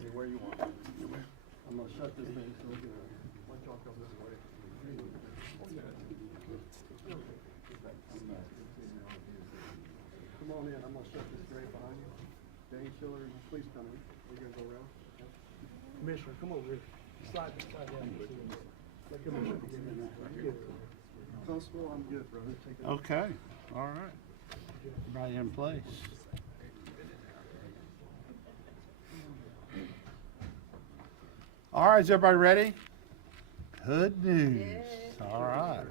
Anywhere you want. I'm gonna shut this thing so we can, once y'all come this way. Come on in, I'm gonna shut this grate behind you. Dane Schiller, please come in. We're gonna go around. Commissioner, come over here. Slide down. Let Commissioner begin. Constable, I'm good, brother. Take it. Okay, all right. Everybody in place. All right, is everybody ready? Good news. All right.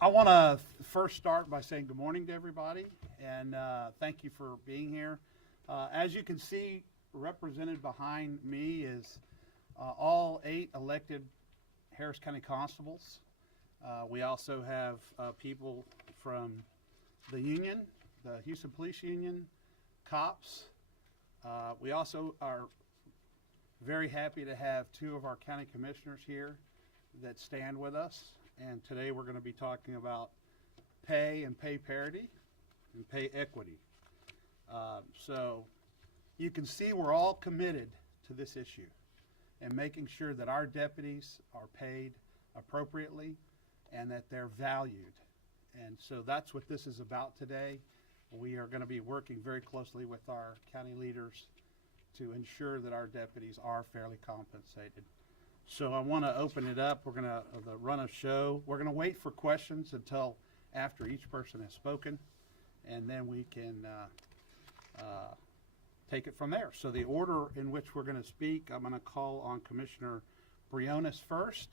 I want to first start by saying good morning to everybody, and thank you for being here. As you can see, represented behind me is all 8 elected Harris County constables. We also have people from the union, the Houston Police Union, cops. We also are very happy to have 2 of our county commissioners here that stand with us. And today we're going to be talking about pay and pay parity and pay equity. So you can see we're all committed to this issue and making sure that our deputies are paid appropriately and that they're valued. And so that's what this is about today. We are going to be working very closely with our county leaders to ensure that our deputies are fairly compensated. So I want to open it up. We're going to run a show. We're going to wait for questions until after each person has spoken, and then we can take it from there. So the order in which we're going to speak, I'm going to call on Commissioner Briones first,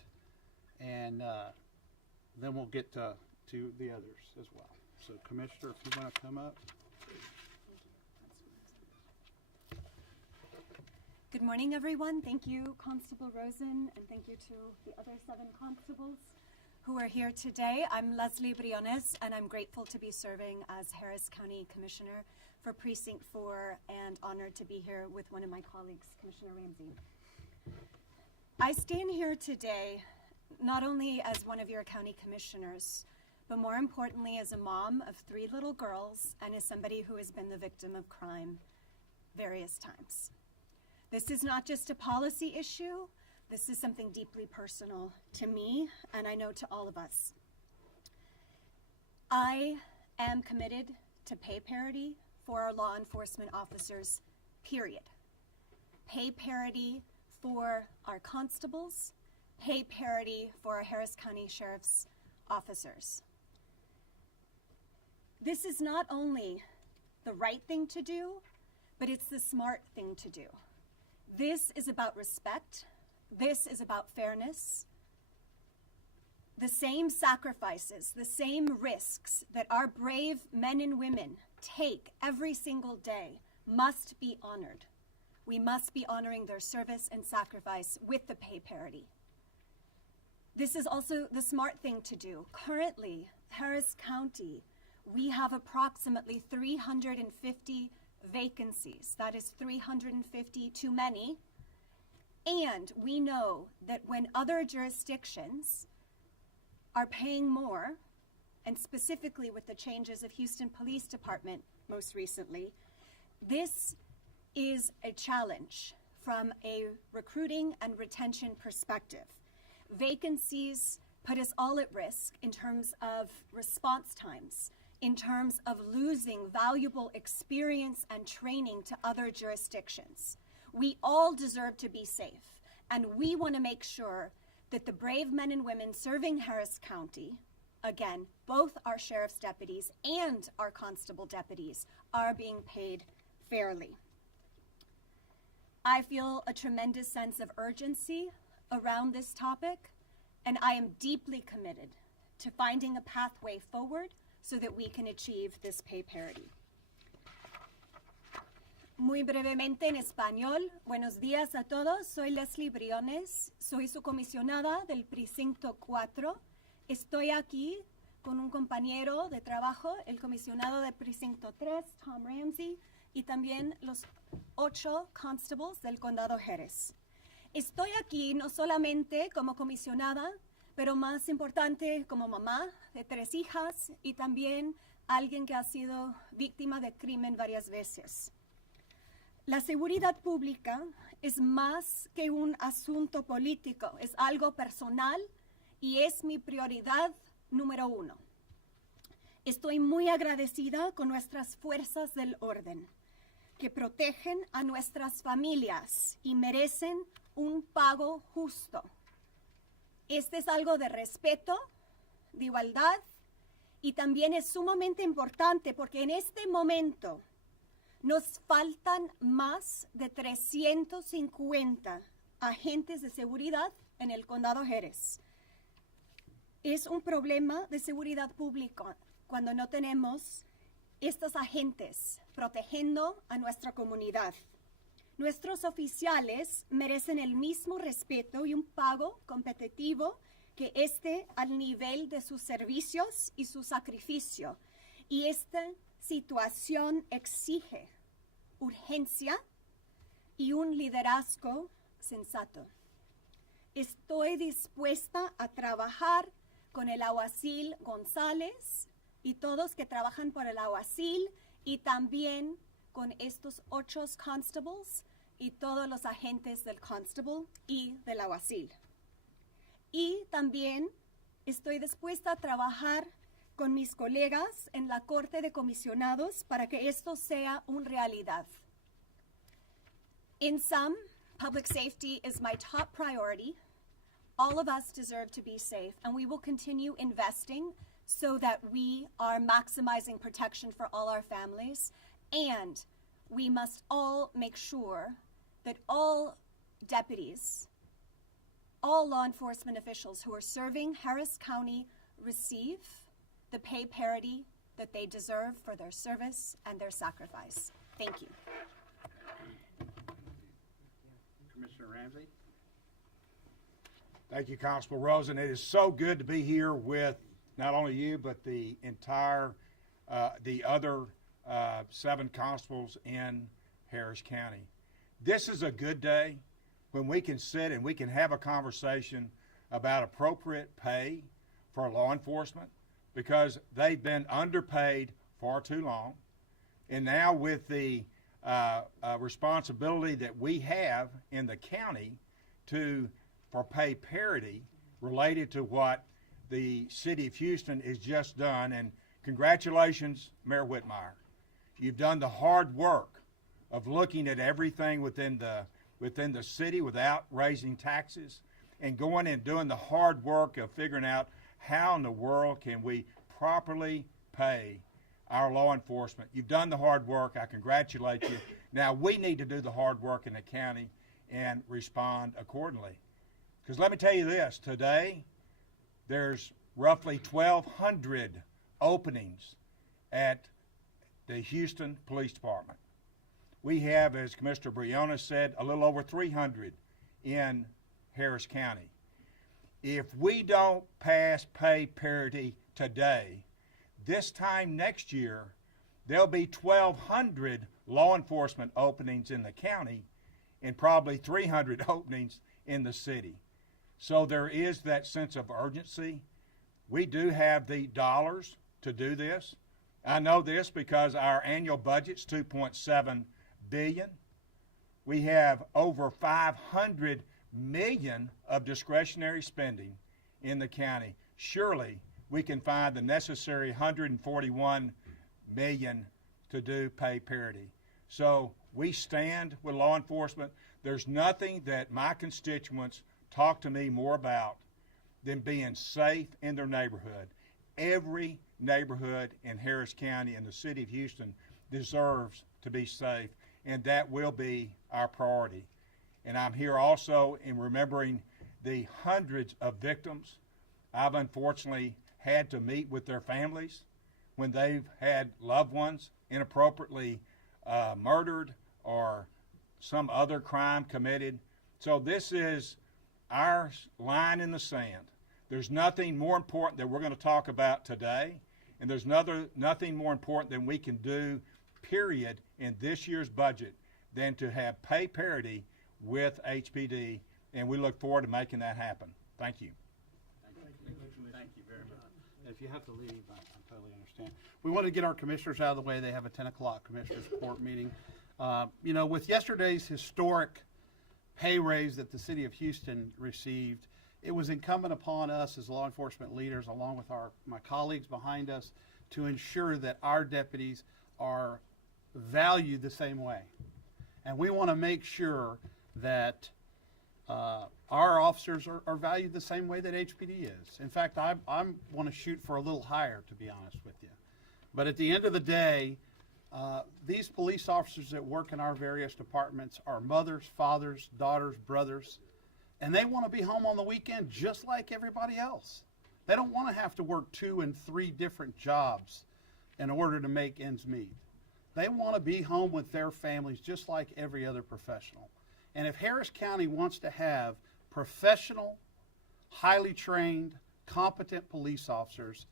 and then we'll get to the others as well. So Commissioner, if you want to come up. Good morning, everyone. Thank you, Constable Rosen, and thank you to the other 7 constables who are here today. I'm Leslie Briones, and I'm grateful to be serving as Harris County Commissioner for Precinct 4 and honored to be here with one of my colleagues, Commissioner Ramsey. I stand here today not only as one of your county commissioners, but more importantly as a mom of 3 little girls and as somebody who has been the victim of crime various times. This is not just a policy issue. This is something deeply personal to me, and I know to all of us. I am committed to pay parity for our law enforcement officers, period. Pay parity for our constables, pay parity for our Harris County Sheriff's officers. This is not only the right thing to do, but it's the smart thing to do. This is about respect. This is about fairness. The same sacrifices, the same risks that our brave men and women take every single day must be honored. We must be honoring their service and sacrifice with the pay parity. This is also the smart thing to do. Currently, Harris County, we have approximately 350 vacancies. That is 350 too many. And we know that when other jurisdictions are paying more, and specifically with the changes of Houston Police Department most recently, this is a challenge from a recruiting and retention perspective. Vacancies put us all at risk in terms of response times, in terms of losing valuable experience and training to other jurisdictions. We all deserve to be safe, and we want to make sure that the brave men and women serving Harris County, again, both our sheriff's deputies and our constable deputies, are being paid fairly. I feel a tremendous sense of urgency around this topic, and I am deeply committed to finding a pathway forward so that we can achieve this pay parity. Muy brevemente en español, buenos días a todos. Soy Leslie Briones, soy su comisionada del Precinto 4. Estoy aquí con un compañero de trabajo, el comisionado del Precinto 3, Tom Ramsey, y también los 8 constables del Condado Jerez. Estoy aquí no solamente como comisionada, pero más importante como mamá de 3 hijas y también alguien que ha sido víctima de crimen varias veces. La seguridad pública es más que un asunto político, es algo personal y es mi prioridad número 1. Estoy muy agradecida con nuestras fuerzas del orden, que protegen a nuestras familias y merecen un pago justo. Este es algo de respeto, de igualdad, y también es sumamente importante porque en este momento nos faltan más de 350 agentes de seguridad en el condado Jerez. Es un problema de seguridad pública cuando no tenemos estos agentes protegiendo a nuestra comunidad. Nuestros oficiales merecen el mismo respeto y un pago competitivo que esté al nivel de sus servicios y su sacrificio. Y esta situación exige urgencia y un liderazgo sensato. Estoy dispuesta a trabajar con el alguacil González y todos que trabajan por el alguacil y también con estos 8 constables y todos los agentes del constable y del alguacil. Y también estoy dispuesta a trabajar con mis colegas en la Corte de Comisionados para que esto sea una realidad. In sum, public safety is my top priority. All of us deserve to be safe, and we will continue investing so that we are maximizing protection for all our families. And we must all make sure that all deputies, all law enforcement officials who are serving Harris County receive the pay parity that they deserve for their service and their sacrifice. Thank you. Commissioner Ramsey? Thank you, Constable Rosen. It is so good to be here with not only you, but the entire, the other 7 constables in Harris County. This is a good day when we can sit and we can have a conversation about appropriate pay for law enforcement because they've been underpaid far too long. And now with the responsibility that we have in the county for pay parity related to what the city of Houston has just done. And congratulations, Mayor Whitmire. You've done the hard work of looking at everything within the city without raising taxes and going and doing the hard work of figuring out how in the world can we properly pay our law enforcement. You've done the hard work. I congratulate you. Now we need to do the hard work in the county and respond accordingly. Because let me tell you this, today there's roughly 1,200 openings at the Houston Police Department. We have, as Commissioner Briones said, a little over 300 in Harris County. If we don't pass pay parity today, this time next year, there'll be 1,200 law enforcement openings in the county and probably 300 openings in the city. So there is that sense of urgency. We do have the dollars to do this. I know this because our annual budget's $2.7 billion. We have over $500 million of discretionary spending in the county. Surely we can find the necessary $141 million to do pay parity. So we stand with law enforcement. There's nothing that my constituents talk to me more about than being safe in their neighborhood. Every neighborhood in Harris County and the city of Houston deserves to be safe, and that will be our priority. And I'm here also in remembering the hundreds of victims I've unfortunately had to meet with their families when they've had loved ones inappropriately murdered or some other crime committed. So this is our line in the sand. There's nothing more important that we're going to talk about today, and there's nothing more important than we can do, period, in this year's budget than to have pay parity with HPD, and we look forward to making that happen. Thank you. Thank you very much. If you have to leave, I totally understand. We want to get our commissioners out of the way. They have a 10 o'clock commissioners court meeting. You know, with yesterday's historic pay raise that the city of Houston received, it was incumbent upon us as law enforcement leaders, along with my colleagues behind us, to ensure that our deputies are valued the same way. And we want to make sure that our officers are valued the same way that HPD is. In fact, I want to shoot for a little higher, to be honest with you. But at the end of the day, these police officers that work in our various departments are mothers, fathers, daughters, brothers, and they want to be home on the weekend just like everybody else. They don't want to have to work 2 and 3 different jobs in order to make ends meet. They want to be home with their families just like every other professional. And if Harris County wants to have professional, highly trained, competent police officers,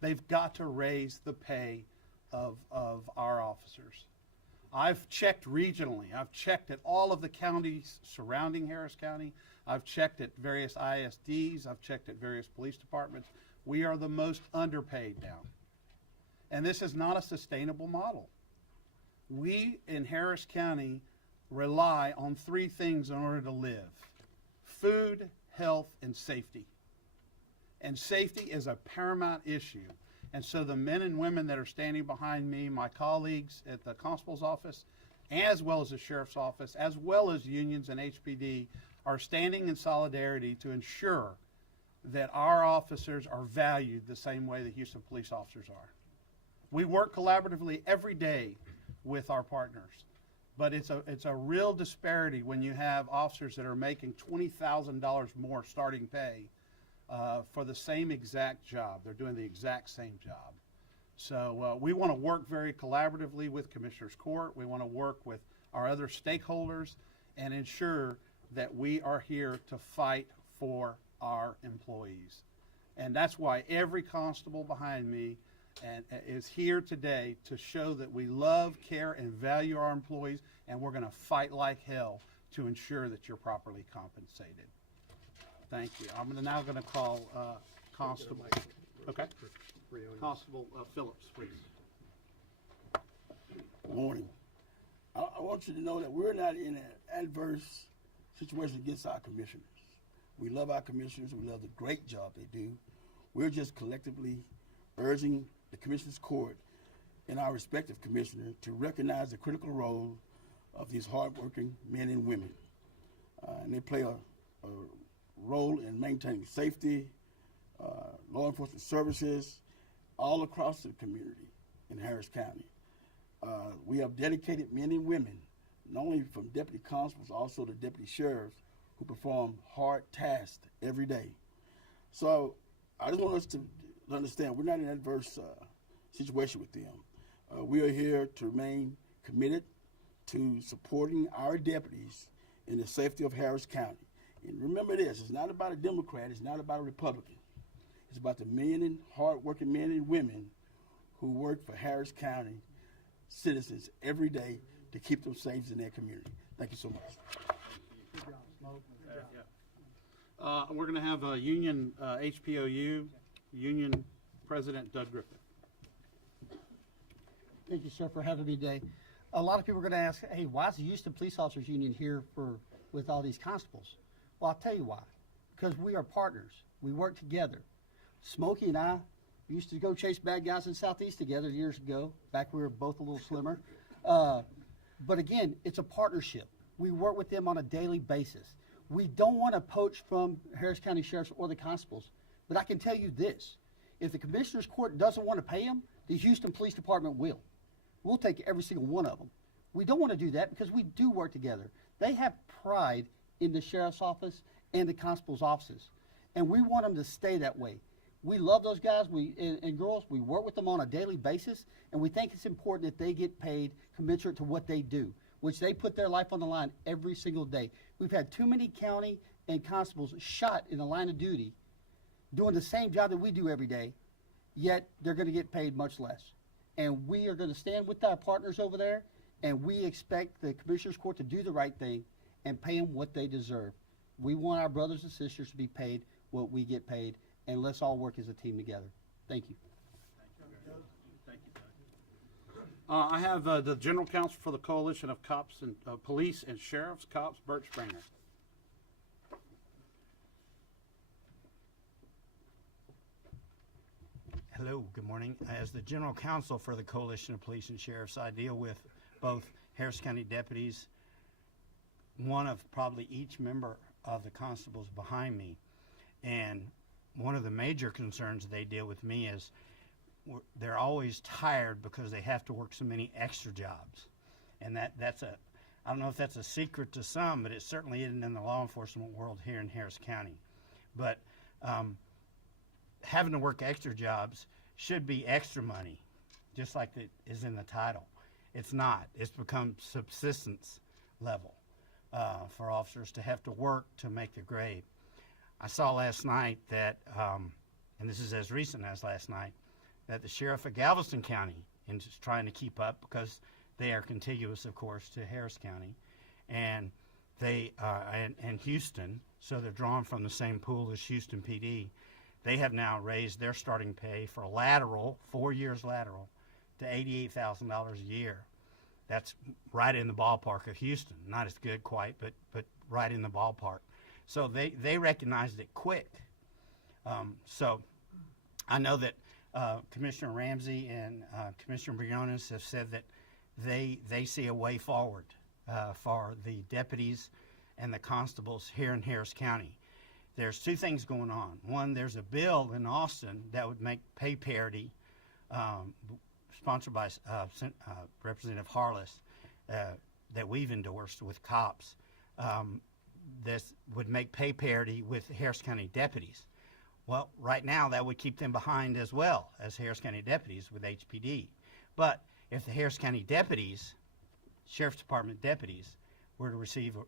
they've got to raise the pay of our officers. I've checked regionally. I've checked at all of the counties surrounding Harris County. I've checked at various ISDs. I've checked at various police departments. We are the most underpaid now. And this is not a sustainable model. We in Harris County rely on 3 things in order to live: food, health, and safety. And safety is a paramount issue. And so the men and women that are standing behind me, my colleagues at the constable's office, as well as the sheriff's office, as well as unions and HPD, are standing in solidarity to ensure that our officers are valued the same way the Houston police officers are. We work collaboratively every day with our partners, but it's a real disparity when you have officers that are making $20,000 more starting pay for the same exact job. They're doing the exact same job. So we want to work very collaboratively with Commissioners Court. We want to work with our other stakeholders and ensure that we are here to fight for our employees. And that's why every constable behind me is here today to show that we love, care, and value our employees, and we're going to fight like hell to ensure that you're properly compensated. Thank you. I'm now going to call Constable. Okay. Constable Phillips, please. Good morning. I want you to know that we're not in an adverse situation against our commissioners. We love our commissioners. We love the great job they do. We're just collectively urging the Commissioners Court and our respective commissioner to recognize the critical role of these hardworking men and women. And they play a role in maintaining safety, law enforcement services, all across the community in Harris County. We have dedicated men and women, not only from deputy constables, also the deputy sheriffs, who perform hard tasks every day. So I just want us to understand we're not in an adverse situation with them. We are here to remain committed to supporting our deputies in the safety of Harris County. And remember this, it's not about a Democrat, it's not about a Republican. It's about the men and hard-working men and women who work for Harris County citizens every day to keep them safe in their community. Thank you so much. We're going to have a union, HPOU, Union President Doug Griffin. Thank you, sir, for having me today. A lot of people are going to ask, hey, why is the Houston Police Officers Union here with all these constables? Well, I'll tell you why. Because we are partners. We work together. Smokey and I used to go chase bad guys in Southeast together years ago, back when we were both a little slimmer. But again, it's a partnership. We work with them on a daily basis. We don't want to poach from Harris County Sheriffs or the constables. But I can tell you this. If the Commissioner's Court doesn't want to pay them, the Houston Police Department will. We'll take every single one of them. We don't want to do that because we do work together. They have pride in the Sheriff's Office and the Constable's offices. And we want them to stay that way. We love those guys and girls. We work with them on a daily basis, and we think it's important that they get paid commensurate to what they do, which they put their life on the line every single day. We've had too many county and constables shot in the line of duty doing the same job that we do every day, yet they're going to get paid much less. And we are going to stand with our partners over there, and we expect the Commissioner's Court to do the right thing and pay them what they deserve. We want our brothers and sisters to be paid what we get paid, and let's all work as a team together. Thank you. I have the General Counsel for the Coalition of Cops and Police and Sheriffs, Cops, Bert Springer. Hello, good morning. As the General Counsel for the Coalition of Police and Sheriffs, I deal with both Harris County deputies, one of probably each member of the constables behind me. And one of the major concerns they deal with me is they're always tired because they have to work so many extra jobs. And that's I don't know if that's a secret to some, but it certainly isn't in the law enforcement world here in Harris County. But having to work extra jobs should be extra money, just like it is in the title. It's not. It's become subsistence level for officers to have to work to make the grade. I saw last night that, and this is as recent as last night, that the sheriff of Galveston County is trying to keep up because they are contiguous, of course, to Harris County, and they and Houston, so they're drawn from the same pool as Houston PD. They have now raised their starting pay for lateral, 4 years lateral, to $88,000 a year. That's right in the ballpark of Houston. Not as good quite, but right in the ballpark. So they recognized it quick. So I know that Commissioner Ramsey and Commissioner Briones have said that they see a way forward for the deputies and the constables here in Harris County. There's two things going on. One, there's a bill in Austin that would make pay parity, sponsored by Representative Harless, that we've endorsed with cops. This would make pay parity with Harris County deputies. Well, right now that would keep them behind as well as Harris County deputies with HPD. But if the Harris County deputies, Sheriff's Department deputies, were to receive an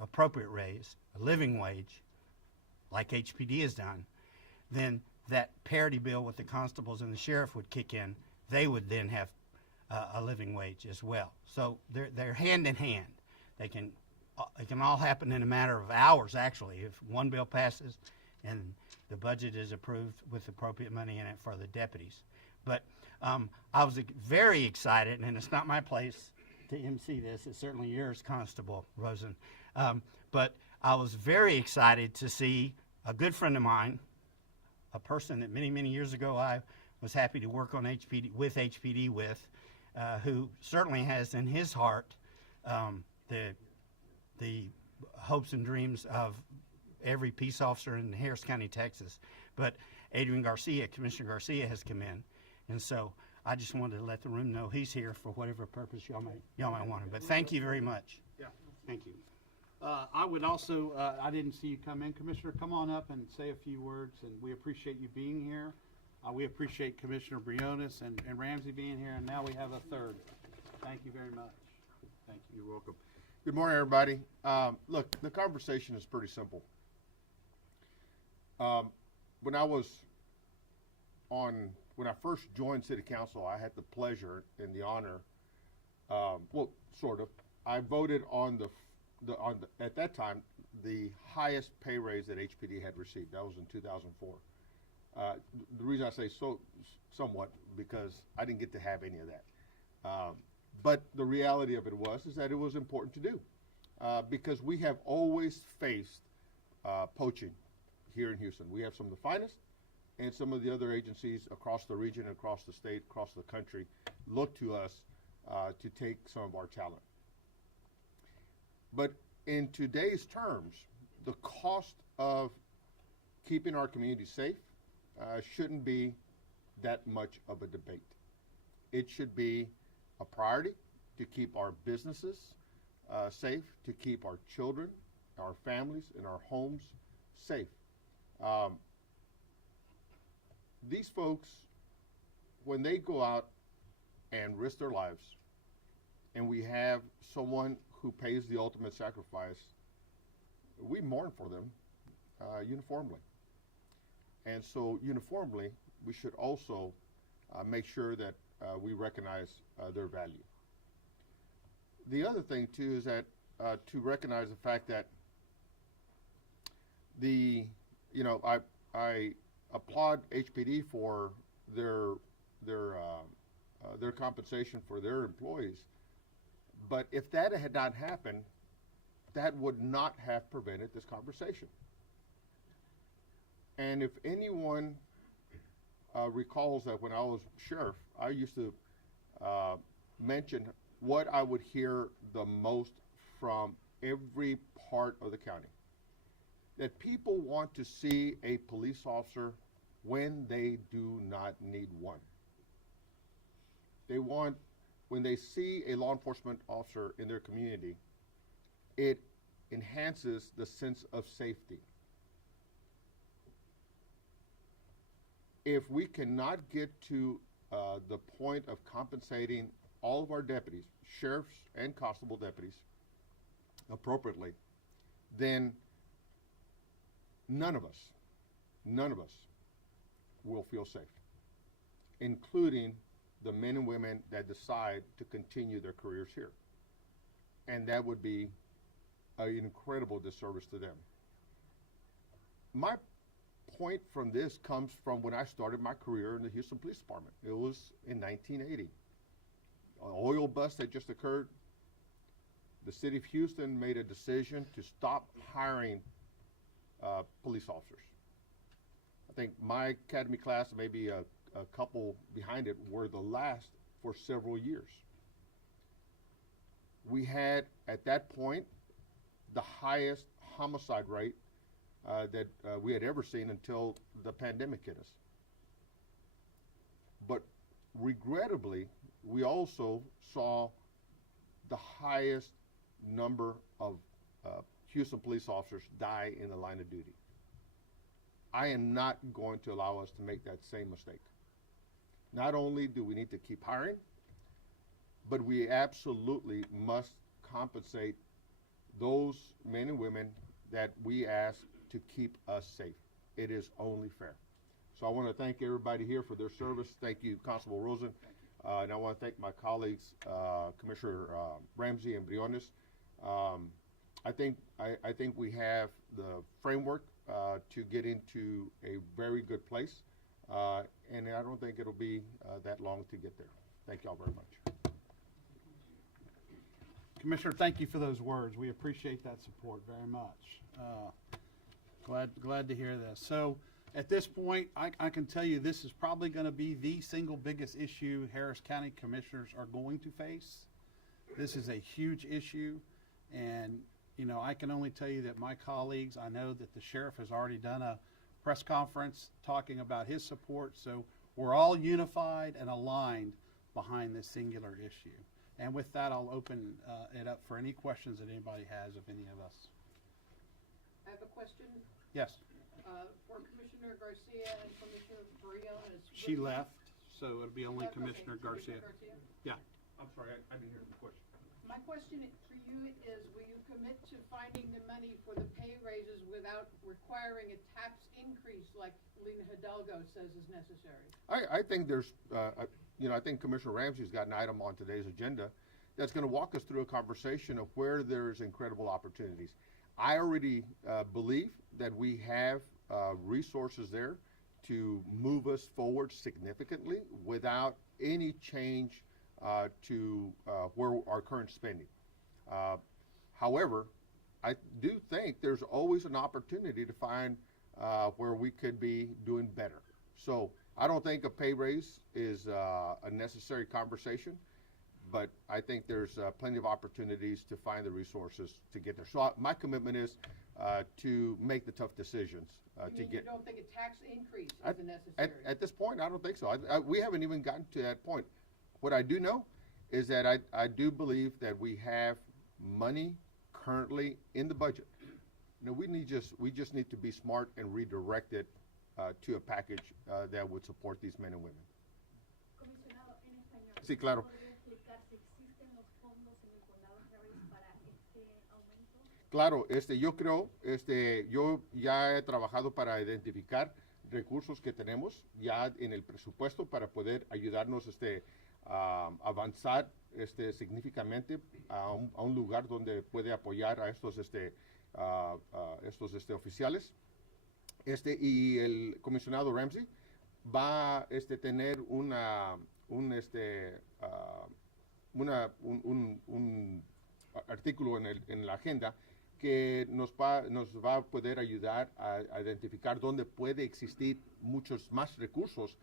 appropriate raise, a living wage, like HPD has done, then that parity bill with the constables and the sheriff would kick in. They would then have a living wage as well. So they're hand in hand. It can all happen in a matter of hours, actually, if one bill passes and the budget is approved with appropriate money in it for the deputies. But I was very excited, and it's not my place to MC this. It's certainly yours, Constable Rosen. But I was very excited to see a good friend of mine, a person that many, many years ago I was happy to work on HPD with, who certainly has in his heart the hopes and dreams of every peace officer in Harris County, Texas. But Adrian Garcia, Commissioner Garcia, has come in, and so I just wanted to let the room know he's here for whatever purpose y'all might want him. But thank you very much. Yeah, thank you. I would also, I didn't see you come in, Commissioner. Come on up and say a few words, and we appreciate you being here. We appreciate Commissioner Briones and Ramsey being here, and now we have a third. Thank you very much. Thank you. You're welcome. Good morning, everybody. Look, the conversation is pretty simple. When I first joined City Council, I had the pleasure and the honor, well, sort of, I voted on at that time, the highest pay raise that HPD had received. That was in 2004. The reason I say somewhat, because I didn't get to have any of that. But the reality of it is that it was important to do, because we have always faced poaching here in Houston. We have some of the finest, and some of the other agencies across the region, across the state, across the country look to us to take some of our talent. But in today's terms, the cost of keeping our community safe shouldn't be that much of a debate. It should be a priority to keep our businesses safe, to keep our children, our families, and our homes safe. These folks, when they go out and risk their lives, and we have someone who pays the ultimate sacrifice, we mourn for them uniformly. And so uniformly, we should also make sure that we recognize their value. The other thing too is that to recognize the fact that I applaud HPD for their compensation for their employees. But if that had not happened, that would not have prevented this conversation. And if anyone recalls that when I was sheriff, I used to mention what I would hear the most from every part of the county. That people want to see a police officer when they do not need one. They want, when they see a law enforcement officer in their community, it enhances the sense of safety. If we cannot get to the point of compensating all of our deputies, sheriffs and constable deputies, appropriately, then none of us will feel safe, including the men and women that decide to continue their careers here. And that would be an incredible disservice to them. My point from this comes from when I started my career in the Houston Police Department. It was in 1980. An oil bust had just occurred. The city of Houston made a decision to stop hiring police officers. I think my academy class, maybe a couple behind it, were the last for several years. We had, at that point, the highest homicide rate that we had ever seen until the pandemic hit us. But regrettably, we also saw the highest number of Houston police officers die in the line of duty. I am not going to allow us to make that same mistake. Not only do we need to keep hiring, but we absolutely must compensate those men and women that we ask to keep us safe. It is only fair. So I want to thank everybody here for their service. Thank you, Constable Rosen. And I want to thank my colleagues, Commissioner Ramsey and Briones. I think we have the framework to get into a very good place. And I don't think it'll be that long to get there. Thank y'all very much. Commissioner, thank you for those words. We appreciate that support very much. Glad to hear this. So at this point, I can tell you this is probably going to be the single biggest issue Harris County commissioners are going to face. This is a huge issue, and you know, I can only tell you that my colleagues, I know that the sheriff has already done a press conference talking about his support, so we're all unified and aligned behind this singular issue. And with that, I'll open it up for any questions that anybody has of any of us. I have a question Yes, for Commissioner Garcia and Commissioner Briones. she left, so it'll be only Okay, Commissioner Garcia. Yeah. I'm sorry, I didn't hear the question. My question for you is, will you commit to finding the money for the pay raises without requiring a tax increase like Lena Hidalgo says is necessary? I think there's, I think Commissioner Ramsey's got an item on today's agenda that's going to walk us through a conversation of where there's incredible opportunities. I already believe that we have resources there to move us forward significantly without any change to where our current spending. However, I do think there's always an opportunity to find where we could be doing better. So I don't think a pay raise is a necessary conversation, but I think there's plenty of opportunities to find the resources to get there. So my commitment is to make the tough decisions to get. You don't think a tax increase is necessary? At this point, I don't think so. We haven't even gotten to that point. What I do know is that I do believe that we have money currently in the budget. You know, we just need to be smart and redirect it to a package that would support these men and women. Comisionado, en español. Sí, claro. ¿Podría explicar si existen los fondos en el condado Harris para este aumento? Claro, yo ya he trabajado para identificar recursos que tenemos ya en el presupuesto para poder ayudarnos avanzar significativamente a un lugar donde puede apoyar a estos oficiales. Y el comisionado Ramsey va a tener un artículo en la agenda que nos va a poder ayudar a identificar dónde puede existir muchos más recursos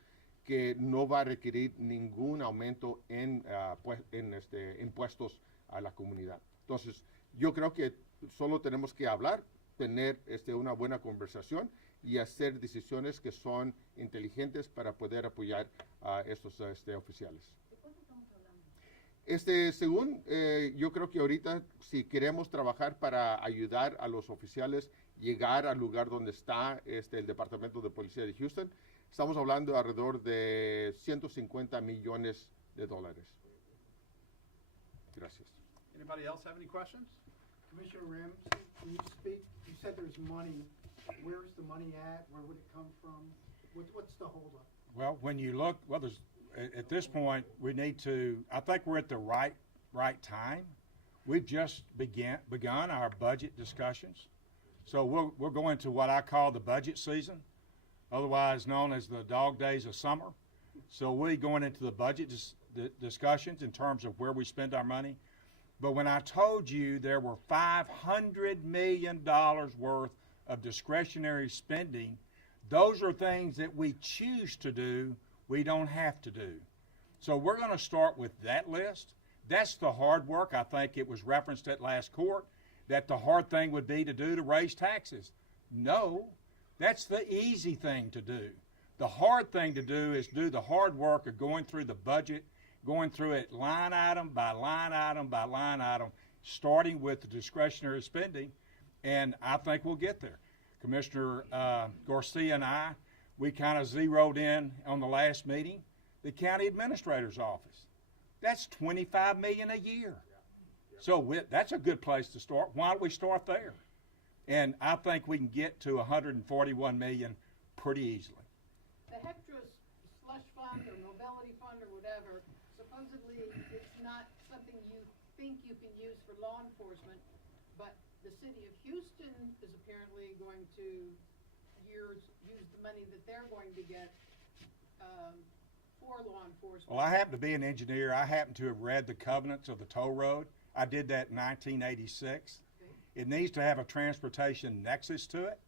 que no va a requerir ningún aumento en impuestos a la comunidad. Entonces, yo creo que solo tenemos que hablar, tener una buena conversación y hacer decisiones que son inteligentes para poder apoyar a estos oficiales. ¿De cuánto estamos hablando? Según yo creo que ahorita, si queremos trabajar para ayudar a los oficiales llegar al lugar donde está el Departamento de Policía de Houston, estamos hablando alrededor de $150 millones. Gracias. Anybody else have any questions? Commissioner Rims, can you speak? You said there's money. Where's the money at? Where would it come from? What's the holdup? Well, when you look, at this point, we need to, I think we're at the right time. We've just begun our budget discussions. So we're going to what I call the budget season, otherwise known as the dog days of summer. So we're going into the budget discussions in terms of where we spend our money. But when I told you there were $500 million worth of discretionary spending, those are things that we choose to do, we don't have to do. So we're going to start with that list. That's the hard work. I think it was referenced at last court that the hard thing would be to raise taxes. No, that's the easy thing to do. The hard thing to do is do the hard work of going through the budget, going through it line item by line item by line item, starting with the discretionary spending, and I think we'll get there. Commissioner Garcia and I, we kind of zeroed in on the last meeting, the county administrator's office. That's $25 million a year. So that's a good place to start. Why don't we start there? And I think we can get to $141 million pretty easily. The Hectra slush fund or mobility fund or whatever, supposedly it's not something you think you can use for law enforcement, but the city of Houston is apparently going to use the money that they're going to get for law enforcement. Well, I happen to be an engineer. I happen to have read the covenants of the toll road. I did that in 1986. Okay. It needs to have a transportation nexus to it.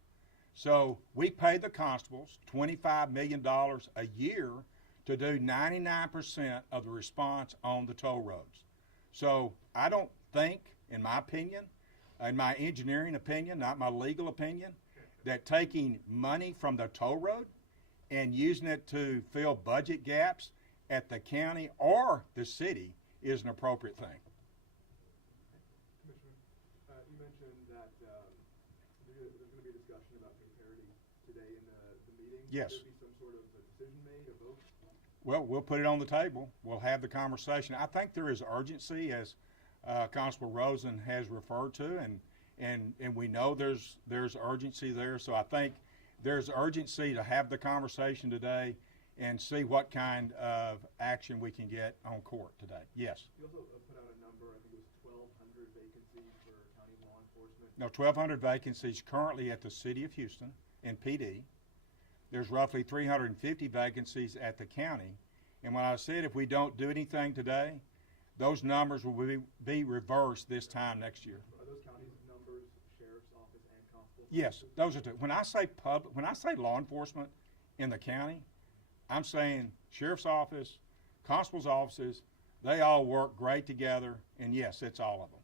So we pay the constables $25 million a year to do 99% of the response on the toll roads. So I don't think, in my opinion, in my engineering opinion, not my legal opinion, that taking money from the toll road and using it to fill budget gaps at the county or the city is an appropriate thing. Commissioner, you mentioned that there's going to be a discussion about pay parity today in the meeting. Yes. Will there be some sort of a decision made, a vote? Well, we'll put it on the table. We'll have the conversation. I think there is urgency, as Constable Rosen has referred to, and we know there's urgency there. So I think there's urgency to have the conversation today and see what kind of action we can get on court today. Yes. You also put out a number, I think it was 1,200 vacancies for county law enforcement. No, 1,200 vacancies currently at the city of Houston in PD. There's roughly 350 vacancies at the county. And when I said if we don't do anything today, those numbers will be reversed this time next year. Are those counties numbers, sheriff's office and constable? Yes, those are two. When I say law enforcement in the county, I'm saying sheriff's office, constable's offices, they all work great together, and yes, it's all of them.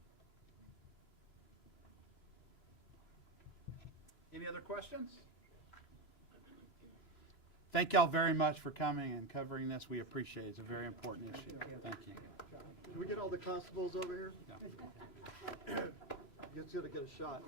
Any other questions? Thank y'all very much for coming and covering this. We appreciate it. It's a very important issue. Thank you. Did we get all the constables over here? Gets you to get a shot.